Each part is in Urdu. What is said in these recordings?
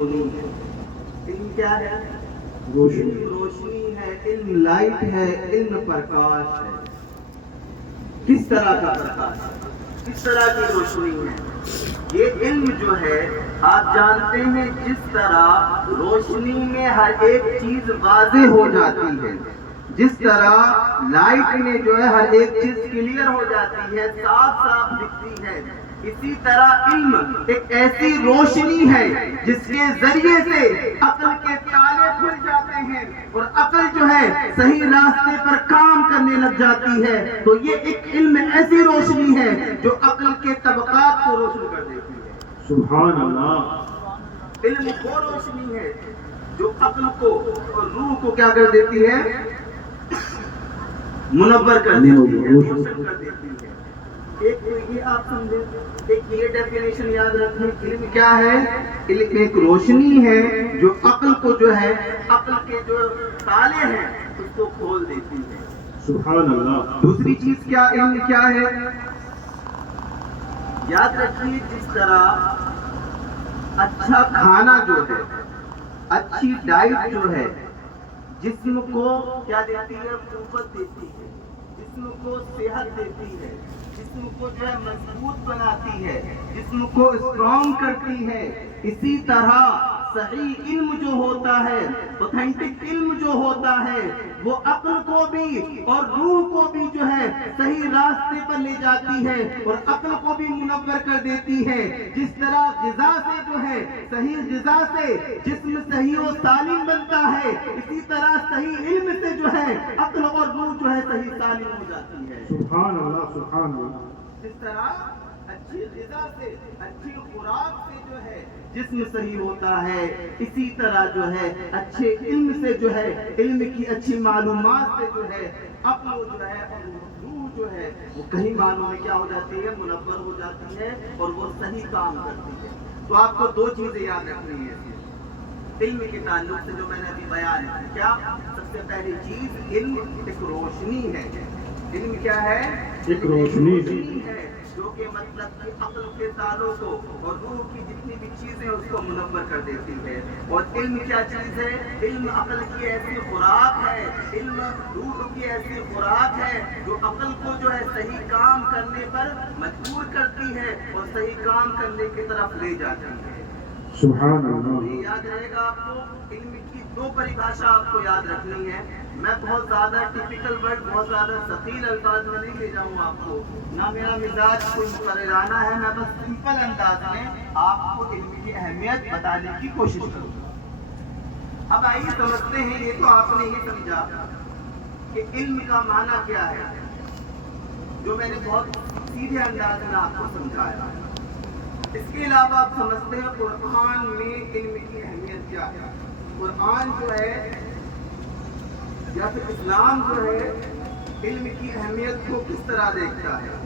علم کیا ہے؟ روشنی روشنی ہے، علم لائٹ ہے، علم پرکاش ہے۔ کس طرح کا پرکاش ہے؟ کس طرح کی روشنی ہے؟ یہ علم جو ہے آپ جانتے ہیں جس طرح روشنی میں ہر ایک چیز واضح ہو جاتی ہے، جس طرح لائٹ میں جو ہے ہر ایک چیز کلیئر ہو جاتی ہے، صاف صاف دکھتی ہے، اسی طرح علم ایک ایسی روشنی ہے جس کے ذریعے سے عقل کے تالے کھل جاتے ہیں اور عقل جو ہے صحیح راستے پر کام کرنے لگ جاتی ہے۔ تو یہ ایک علم ایسی روشنی ہے جو عقل کے طبقات کو روشن کر دیتی ہے۔ سبحان اللہ۔ علم وہ روشنی ہے جو عقل کو اور روح کو کیا کر دیتی ہے؟ منور کر دیتی ہے، روشن کر دیتی ہے۔ ایک یہ آپ سمجھیں، ایک یہ ڈیفینیشن یاد رکھیں، علم کیا ہے؟ علم ایک روشنی ہے جو عقل کو جو ہے عقل کے جو تالے ہیں اس کو کھول دیتی ہے۔ سبحان اللہ۔ دوسری چیز کیا علم کیا ہے؟ یاد رکھیے جس طرح اچھا کھانا جو ہے، اچھی ڈائٹ جو ہے جسم کو کیا دیتی ہے؟ قوت دیتی ہے، جسم کو صحت دیتی ہے، جسم کو جو ہے مضبوط بناتی ہے، جسم کو اسٹرانگ کرتی ہے۔ اسی طرح صحیح علم جو ہوتا ہے، اوتھینٹک علم جو ہوتا ہے، وہ عقل کو بھی اور روح کو بھی جو ہے صحیح راستے پر لے جاتی ہے اور عقل کو بھی منور کر دیتی ہے۔ جس طرح غذا سے جو ہے، صحیح غذا سے جسم صحیح و سالم بنتا ہے، اسی طرح صحیح علم سے جو ہے عقل اور روح جو ہے صحیح سالم ہو جاتی ہے۔ سبحان اللہ، سبحان اللہ۔ جس طرح اچھی غذا سے، اچھی خوراک سے جو ہے جسم صحیح ہوتا ہے، اسی طرح جو ہے اچھے علم سے جو ہے، علم کی اچھی معلومات سے جو ہے عقل جو ہے اور روح جو ہے وہ کہیں معنوں میں کیا ہو جاتی ہے؟ منور ہو جاتی ہے اور وہ صحیح کام کرتی ہے۔ تو آپ کو دو چیزیں یاد رکھنی ہے علم کے تعلق سے جو میں نے ابھی بیان کی۔ کیا؟ سب سے پہلی چیز علم ایک روشنی ہے۔ علم کیا ہے؟ ایک روشنی ہے جو کہ مطلب کہ عقل کے تالوں کو اور روح کی جتنی بھی چیزیں اس کو منور کر دیتی ہے۔ اور علم کیا چیز ہے؟ علم عقل کی ایسی خوراک ہے، علم روح کی ایسی خوراک ہے جو عقل کو جو ہے صحیح کام کرنے پر مجبور کرتی ہے اور صحیح کام کرنے کی طرف لے جاتی ہے۔ سبحان اللہ۔ یہ یاد رہے گا آپ کو، علم کی دو پریبھاشا آپ کو یاد رکھنی ہے۔ میں بہت زیادہ ٹیپیکل ورڈ، بہت زیادہ ثقیل الفاظ میں نہیں لے جاؤں آپ کو، نہ میرا مزاج کوئی مقررانہ ہے، میں بس سمپل انداز میں آپ کو علم کی اہمیت بتانے کی کوشش کروں گا۔ اب آئیے سمجھتے ہیں، یہ تو آپ نے یہ سمجھا کہ علم کا معنی کیا ہے، جو میں نے بہت سیدھے انداز میں آپ کو سمجھایا۔ اس کے علاوہ آپ سمجھتے ہیں قرآن میں علم کی اہمیت کیا ہے۔ قرآن جو ہے یا پھر اسلام جو ہے علم کی اہمیت کو کس طرح دیکھتا ہے۔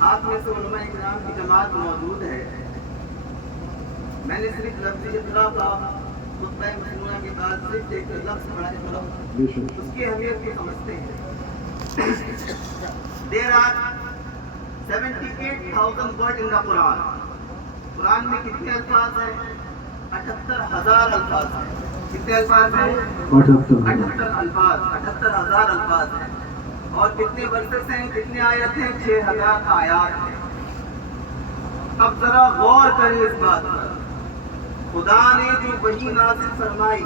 آپ میں سے علماء اکرام کی جماعت موجود ہے، میں نے صرف لفظ اقرا کا خطبہ مسنونہ کے بعد صرف ایک لفظ پڑھا اقرا، اس کی اہمیت کو سمجھتے ہیں۔ There are 78,000 words in the Quran۔ قرآن میں کتنے الفاظ ہیں؟ 78,000 الفاظ ہیں۔ کتنے الفاظ ہیں؟ 78 الفاظ، 78,000 الفاظ ہیں۔ اور کتنے ورسز ہیں؟ کتنے آیت ہیں؟ 6,000 آیات ہیں۔ اب ذرا غور کریں اس بات پر، خدا نے جو وحی نازل فرمائی،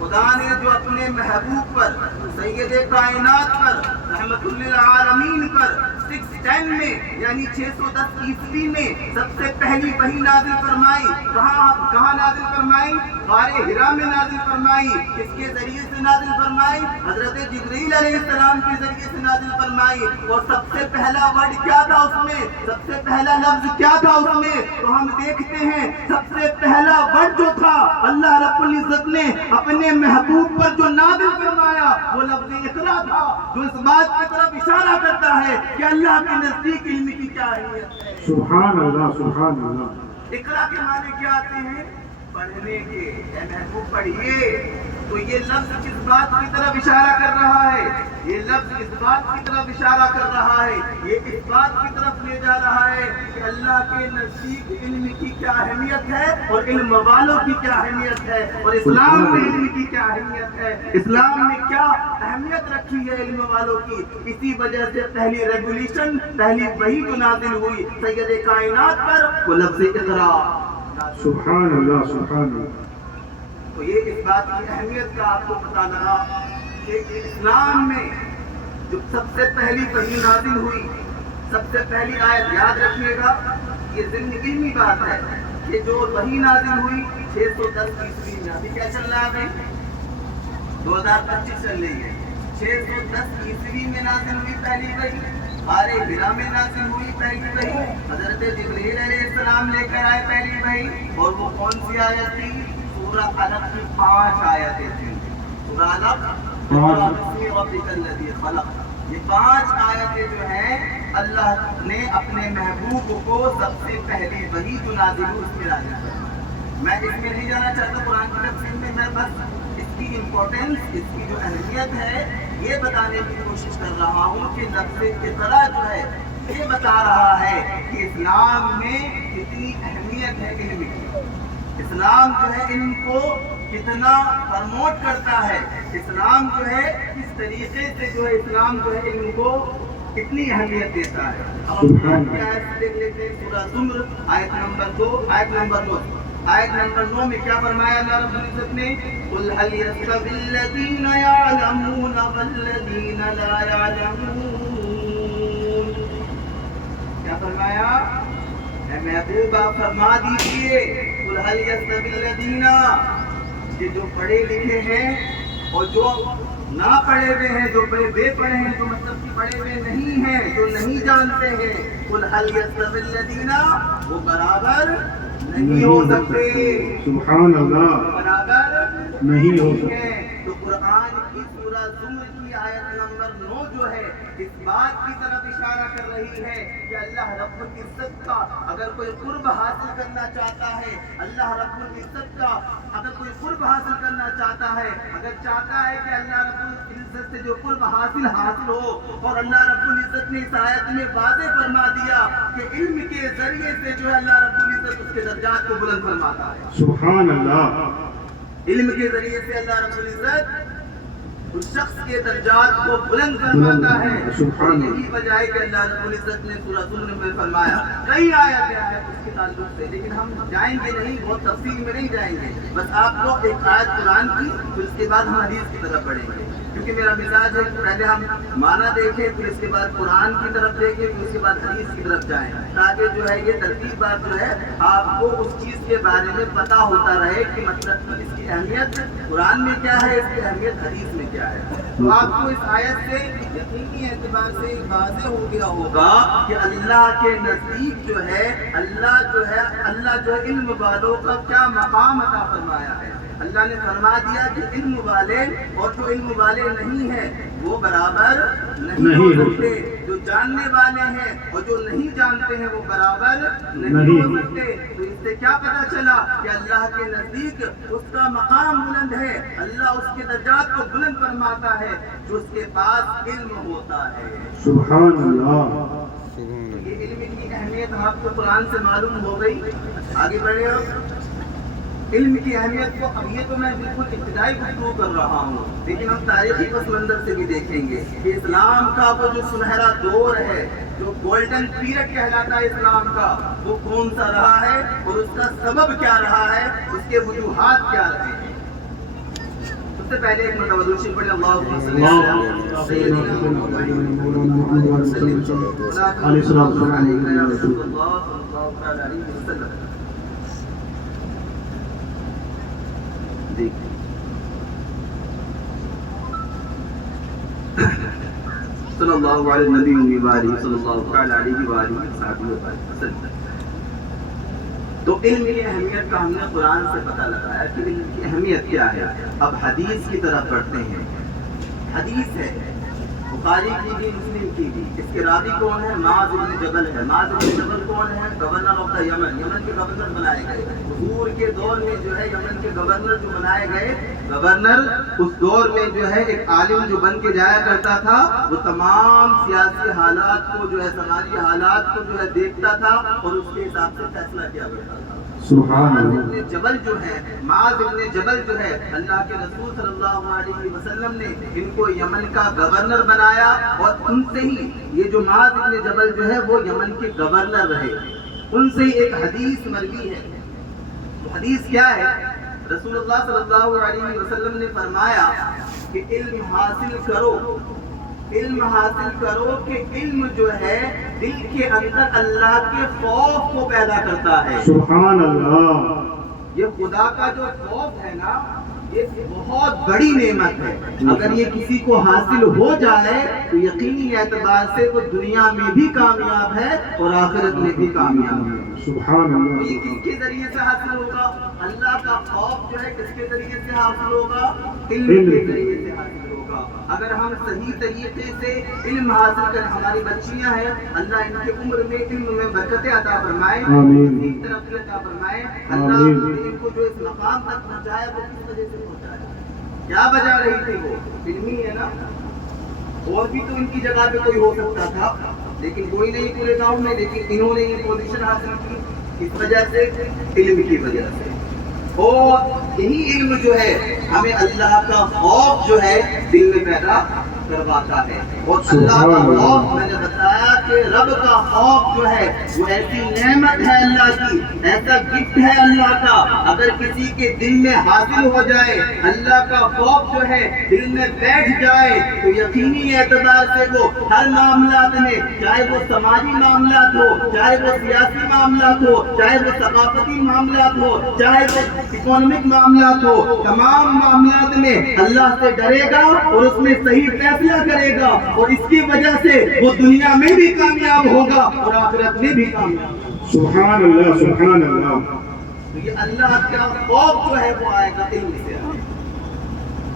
خدا نے جو اپنے محبوب پر، سید کائنات پر، رحمت للعالمین پر 610 میں یعنی 610 عیسوی میں سب سے پہلی وحی نازل فرمائی، کہاں نازل فرمائی؟ غار حرا میں نازل فرمائی۔ کس کے ذریعے سے نازل فرمائی؟ حضرت جبریل علیہ السلام کے ذریعے سے نازل فرمائی۔ اور سب سے پہلا ورڈ کیا تھا اس میں؟ سب سے پہلا لفظ کیا تھا اس میں؟ تو ہم دیکھتے ہیں سب سے پہلا ورڈ جو تھا اللہ رب العزت نے اپنے محبوب پر جو نازل فرمایا وہ لفظ اقرا تھا، جو اس بات کی طرف اشارہ کرتا ہے کہ اللہ کے نزدیک علم کی کیا اہمیت ہے۔ سبحان اللہ، سبحان اللہ۔ اقرا کے معنی کیا آتے ہیں؟ پڑھنے کے، اے محبوب پڑھیے، تو یہ لفظ کس بات کی طرف اشارہ کر رہا ہے؟ یہ لفظ اس بات کی طرف اشارہ کر رہا ہے، یہ اس بات کی طرف لے جا رہا ہے کہ اللہ کے نزدیک علم کی کیا اہمیت ہے اور علم والوں کی کیا اہمیت ہے، اور اسلام میں علم کی کیا اہمیت ہے، اسلام نے کیا اہمیت رکھی ہے علم والوں کی۔ اسی وجہ سے پہلی ریگولیشن، پہلی وحی جو نازل ہوئی سید کائنات پر، وہ لفظ اقرا۔ سبحان اللہ، سبحان اللہ۔ تو یہ اس بات کی اہمیت کا آپ کو پتہ لگا کہ اسلام میں جو سب سے پہلی وحی نازل ہوئی، سب سے پہلی آیت یاد رکھیے گا، یہ ضمن علمی بات ہے کہ جو وحی نازل ہوئی 610 عیسوی میں، ابھی کیا چل رہا ہے؟ 2025 چل رہی ہے۔ 610 عیسوی میں نازل ہوئی پہلی وحی، غار حرا میں نازل ہوئی پہلی وحی، حضرت جبرائیل علیہ السلام لے کر آئے پہلی وحی، اور وہ کون سی آیت تھی؟ سورہ علق کی 5 آیتیں تھیں۔ سورہ علق، بسم ربک الذی خلق، یہ 5 آیتیں جو ہیں اللہ نے اپنے محبوب کو سب سے پہلی وحی جو نازل ہوئی اس میں نازل کی۔ میں اس میں نہیں جانا چاہتا قرآن کی تفسیر میں، میں بس اس کی امپورٹنس، اس کی جو اہمیت ہے یہ بتانے کی کوشش کر رہا ہوں کہ لفظ اقرا جو ہے یہ بتا رہا ہے کہ اسلام میں کتنی اہمیت ہے علم کی، اسلام جو ہے علم کو کتنا پرموٹ کرتا ہے، اسلام جو ہے کس طریقے سے جو ہے اسلام جو ہے علم کو کتنی اہمیت دیتا ہے۔ اب ہم قرآن کی آیت دیکھ لیتے ہیں، سورہ زمر آیت نمبر 2، آیت نمبر 9۔ آیت نمبر 9 میں کیا فرمایا اللہ رب العزت نے؟ قُلْ هَلْ يَسْتَوِي الَّذِينَ يَعْلَمُونَ وَالَّذِينَ لَا يَعْلَمُونَ۔ کیا فرمایا؟ اے محبوب آپ فرما دیجئے، قُلْ هَلْ يَسْتَوِي الَّذِينَ، کہ جو پڑھے لکھے ہیں اور جو نہ پڑھے ہوئے ہیں، جو بے پڑھے ہیں، جو مطلب کہ پڑھے ہوئے نہیں ہیں، جو نہیں جانتے ہیں، قُلْ هَلْ يَسْتَوِي الَّذِينَ، وہ برابر نہیں ہو سکتے، سبحان اللہ، برابر نہیں ہو سکتے۔ تو قرآن کی سورہ زمر کی آیت نمبر 9 جو ہے اس بات کی طرف اشارہ کر رہی ہے کہ اللہ رب العزت کا اگر کوئی قرب حاصل کرنا چاہتا ہے، اللہ رب العزت کا اگر کوئی قرب حاصل کرنا چاہتا ہے، اگر چاہتا ہے کہ اللہ رب العزت سے جو قرب حاصل ہو، اور اللہ رب العزت نے اس آیت میں واضح فرما دیا کہ علم کے ذریعے سے جو ہے اللہ رب العزت اس کے درجات کو بلند فرماتا ہے۔ سبحان اللہ، علم کے ذریعے سے اللہ رب العزت اس شخص کے درجات کو بلند فرماتا ہے۔ اور یہی وجہ ہے کہ اللہ رب العزت نے سورہ زمر میں فرمایا، کئی آیتیں ہیں اس کے تعلق سے، لیکن ہم جائیں گے نہیں، بہت تفصیل میں نہیں جائیں گے، بس آپ کو ایک آیت قرآن کی، پھر اس کے بعد ہم حدیث کی طرف بڑھیں گے، کیونکہ میرا مزاج ہے کہ پہلے ہم معنی دیکھیں، پھر اس کے بعد قرآن کی طرف دیکھیں، پھر اس کے بعد حدیث کی طرف جائیں، تاکہ جو ہے یہ ترتیب بات جو ہے آپ کو اس چیز کے بارے میں پتہ ہوتا رہے کہ مطلب اس کی اہمیت قرآن میں کیا ہے، اس کی اہمیت حدیث میں کیا ہے۔ تو آپ کو اس آیت سے یقینی اعتبار سے واضح ہو گیا ہوگا کہ اللہ کے نزدیک جو ہے اللہ جو ہے علم والوں کا کیا مقام عطا فرمایا ہے۔ اللہ نے فرما دیا کہ علم والے اور جو علم والے نہیں ہیں وہ برابر نہیں ہو سکتے، جو جاننے والے ہیں اور جو نہیں جانتے ہیں وہ برابر نہیں ہو سکتے۔ تو اس سے کیا پتہ چلا کہ اللہ کے نزدیک اس کا مقام بلند ہے، اللہ اس کے درجات کو بلند فرماتا ہے جو اس کے پاس علم ہوتا ہے۔ سبحان اللہ۔ یہ علم کی اہمیت آپ کو قرآن سے معلوم ہو گئی۔ آگے بڑھے ہو علم کی اہمیت کو، اب یہ تو میں بالکل ابتدائی گفتگو کر رہا ہوں، لیکن ہم تاریخی پس منظر سے بھی دیکھیں گے کہ اسلام کا وہ جو سنہرا دور ہے، جو گولڈن پیریڈ کہلاتا ہے اسلام کا، وہ کون سا رہا ہے اور اس کا سبب کیا رہا ہے، اس کے وجوہات کیا رہے ہیں۔ سب سے پہلے ایک مرتبہ درود شریف پڑھیں، اللہم صلی علی سیدنا محمد علیہ السلام علیہ یا رسول اللہ صلی اللہ علیہ وسلم۔ صلی اللہ علیہ نبی وآلہ صلی اللہ علیہ وآلہ وسلم۔ تو علم کی اہمیت کا ہم نے قرآن سے پتہ لگایا کہ علم کی اہمیت کیا ہے۔ اب حدیث کی طرف بڑھتے ہیں۔ حدیث ہے بخاری کی بھی مسلم کی بھی. اس کے راوی کون ہے؟ معاذ بن جبل ہے. معاذ بن جبل کون ہے؟ گورنر آف دا یمن. یمن کے گورنر بنائے گئے. حضور کے دور میں جو ہے یمن کے گورنر جو بنائے گئے، گورنر اس دور میں جو ہے ایک عالم جو بن کے جایا کرتا تھا، وہ تمام سیاسی حالات کو جو ہے، سماجی حالات کو جو ہے دیکھتا تھا اور اس کے حساب سے فیصلہ کیا کرتا تھا. سبحان معاذ اللہ. ابن جبل جو ہے، معاذ ابن جبل جو ہے، اللہ کے رسول صلی اللہ علیہ وسلم نے ان کو یمن کا گورنر بنایا اور ان سے ہی یہ جو معاذ ابن جبل جو ہے وہ یمن کے گورنر رہے. ان سے ہی ایک حدیث مروی ہے. وہ حدیث کیا ہے؟ رسول اللہ صلی اللہ علیہ وسلم نے فرمایا کہ علم حاصل کرو، علم حاصل کرو کہ علم جو ہے دل کے اندر اللہ کے خوف کو پیدا کرتا ہے. سبحان اللہ. یہ خدا کا جو خوف ہے نا، یہ بہت بڑی نعمت ہے. اگر یہ کسی کو حاصل ہو جائے تو یقینی اعتبار سے وہ دنیا میں بھی کامیاب ہے اور آخرت میں بھی کامیاب ہے. سبحان تو اللہ. یہ کس کے ذریعے سے حاصل ہوگا؟ اللہ کا خوف جو ہے کس کے ذریعے سے حاصل ہوگا؟ علم کے ذریعے سے حاصل ہوگا. اگر ہم صحیح طریقے سے علم حاصل کر، ہماری بچیاں ہیں، اللہ ان کے عمر میں علم میں برکتیں عطا فرمائے، آمین. ترقی عطا فرمائے. اللہ نے ان کو جو اس مقام تک پہنچایا وہ کس وجہ سے پہنچایا؟ کیا بجا رہی تھی وہ؟ علم ہی ہے نا. اور بھی تو ان کی جگہ پہ کوئی ہو سکتا تھا، لیکن کوئی نہیں پورے گاؤں میں. لیکن انہوں نے یہ پوزیشن حاصل کی اس وجہ سے، علم کی وجہ سے. اور یہی علم جو ہے ہمیں اللہ کا خوف جو ہے دل میں پیدا کرواتا ہے. اور اللہ کا خوف، میں نے بتایا کہ رب کا خوف جو ہے وہ ایسی نعمت ہے اللہ کی، ایسا گفٹ ہے اللہ کا. اگر کسی کے دل میں حاصل ہو جائے، اللہ کا خوف جو ہے دل میں بیٹھ جائے، تو یقینی اعتبار سے وہ ہر معاملات میں، چاہے وہ سماجی معاملات ہو، چاہے وہ سیاسی معاملات ہو، چاہے وہ ثقافتی معاملات ہو، چاہے وہ اکنامک معاملات ہو، تمام معاملات میں اللہ سے ڈرے گا اور اس میں صحیح فیصلہ کرے گا، اور اس کی وجہ سے وہ دنیا میں بھی کامیاب ہوگا اور آخرت میں بھی کامیاب ہوگا. سبحان اللہ. سبحان اللہ. تو یہ اللہ کا خوف جو ہے وہ آئے گا علم سے.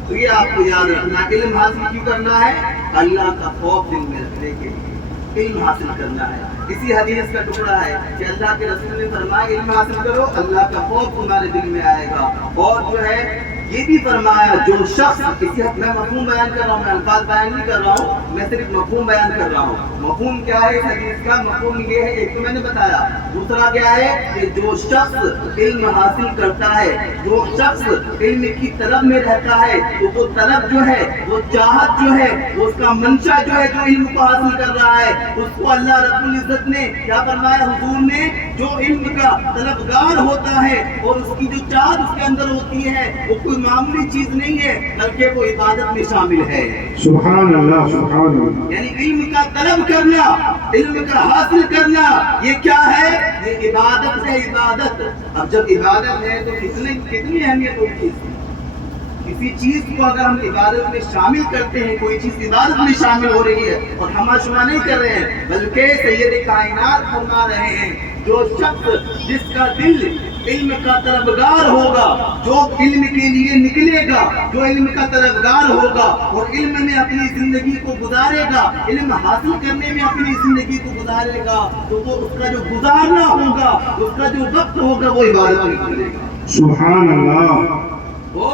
تو یہ آپ کو یاد رکھنا، علم حاصل کیوں کرنا ہے؟ اللہ کا خوف دل میں رکھنے کے لیے علم حاصل کرنا ہے. اسی حدیث کا ٹکڑا ہے کہ اللہ کے رسول نے فرمایا علم حاصل کرو، اللہ کا خوف تمہارے دل میں آئے گا. اور جو ہے یہ بھی فرمایا جو شخص، کسی حد میں مفہوم بیان کر رہا ہوں، میں الفاظ بیان نہیں کر رہا ہوں، میں صرف مفہوم بیان کر رہا ہوں. مفہوم کیا ہے اس حدیث کا؟ مفہوم یہ ہے، ایک تو میں نے بتایا، دوسرا کیا ہے کہ جو شخص علم حاصل کرتا ہے، جو شخص علم کی طلب میں رہتا ہے، تو وہ طلب جو ہے، وہ چاہت جو ہے، وہ اس کا منشا جو ہے، جو علم کو حاصل کر رہا ہے، اس کو اللہ رب العزت نے کیا فرمایا؟ حضور نے جو علم کا طلبگار ہوتا ہے اور اس کی جو چاہت اس کے اندر ہوتی ہے، وہ کوئی معمولی چیز نہیں ہے، بلکہ وہ عبادت میں شامل ہے. سبحان اللہ. سبحان اللہ. یعنی علم کا طلب کرنا، علم کا حاصل کرنا، یہ کیا ہے؟ یہ عبادت ہے. عبادت. اب جب عبادت ہے تو کتنی اہمیت ہوتی ہے. کسی چیز کو اگر ہم عبادت میں شامل کرتے ہیں، کوئی چیز عبادت میں شامل ہو رہی ہے اور ہم شما نہیں کر رہے ہیں، بلکہ سید کائنات فرما رہے ہیں جو شخص جس کا دل علم کا طلبگار ہوگا، جو علم کے لیے نکلے گا، جو علم کا طلبگار ہوگا اور علم میں اپنی زندگی کو گزارے گا، علم حاصل کرنے میں اپنی زندگی کو گزارے گا، تو وہ اس کا جو گزارنا ہوگا، اس کا جو وقت ہوگا، وہ عبادت میں گزارے گا. سبحان اللہ. وہ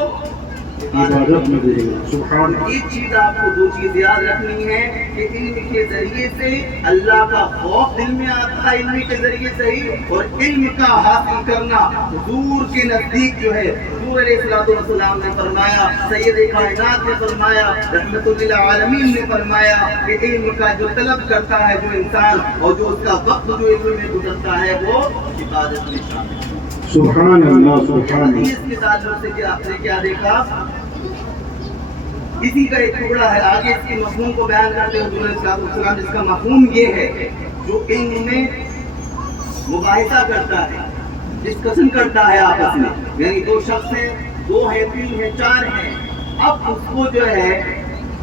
عبادت میں دے گا. سبحان اللہ. ایک چیز آپ کو، دو چیز یاد رکھنی ہے کہ علم کے ذریعے سے اللہ کا خوف دل میں آتا ہے، علم کے ذریعے سے ہی. اور علم کا حاصل کرنا حضور کے نزدیک جو ہے، حضور علیہ الصلوۃ والسلام نے فرمایا، سید کائنات نے فرمایا، رحمت للعالمین نے فرمایا کہ علم کا جو طلب کرتا ہے جو انسان، اور جو اس کا وقت جو علم میں گزرتا ہے، وہ عبادت میں شامل ہے. سبحان اللہ. سبحان اللہ. حدیث کے تعلق سے آپ نے کیا دیکھا؟ اسی کا ایک ٹکڑا ہے. آگے اس کے مفہوم کو بیان کرتے ہیں حضور علیہ السلام، جس کا مفہوم یہ ہے جو علم میں مباحثہ کرتا ہے، ڈسکشن کرتا ہے آپس میں. یعنی دو شخص ہیں، دو ہیں، تین ہیں، چار ہیں، اب اس کو جو ہے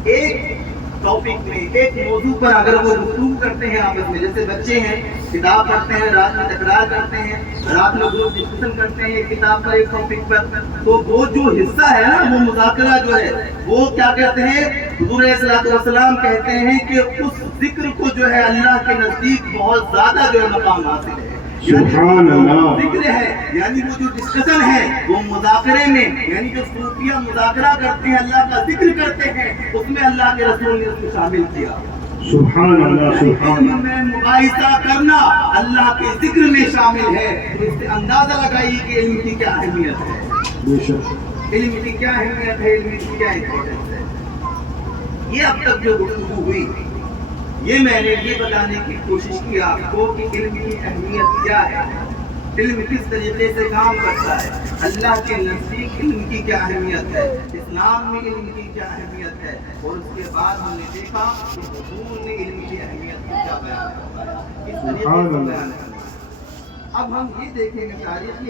ایک ٹاپک میں ایک موضوع پر اگر وہ گفتگو کرتے ہیں آپس میں، جیسے بچے ہیں کتاب پڑھتے ہیں، رات میں تکرار کرتے ہیں، رات میں گروپ ڈسکشن کرتے ہیں ایک کتاب پر ایک ٹاپک پر، تو وہ جو حصہ ہے نا وہ مذاکرہ جو ہے وہ کیا کہتے ہیں، حضور علیہ الصلوۃ والسلام کہتے ہیں کہ اس ذکر کو جو ہے اللہ کے نزدیک بہت زیادہ جو ہے مقام حاصل ہے. سبحان اللہ. ذکر ہے یعنی وہ جو ڈسکشن ہے وہ مذاکرے میں، یعنی جو صوفیہ مذاکرہ کرتے ہیں اللہ کا ذکر کرتے ہیں، اس میں اللہ کے رسول نے اس کو شامل کیا. سبحان اللہ. سبحان علم میں مباحثہ کرنا اللہ کے ذکر میں شامل ہے. تو اس سے اندازہ لگائیے کہ علم کی کیا اہمیت ہے. بے شک. علم کی کیا اہمیت ہے، علم کی کیا امپورٹنس ہے. یہ اب تک جو گفتگو ہوئی یہ میں نے یہ بتانے کی کوشش کی آپ کو کہ علم کی اہمیت کیا ہے، علم کس طریقے سے کام کرتا ہے، اللہ کے نزدیک علم کی کیا اہمیت ہے، اسلام میں علم کی کیا اہمیت ہے، اور اس کے بعد ہم نے دیکھا کہ حضور نے علم کی اہمیت کو کیا بیان کروایا، اس طریقے سے بیان کروایا. اب ہم یہ دیکھیں گے تاریخی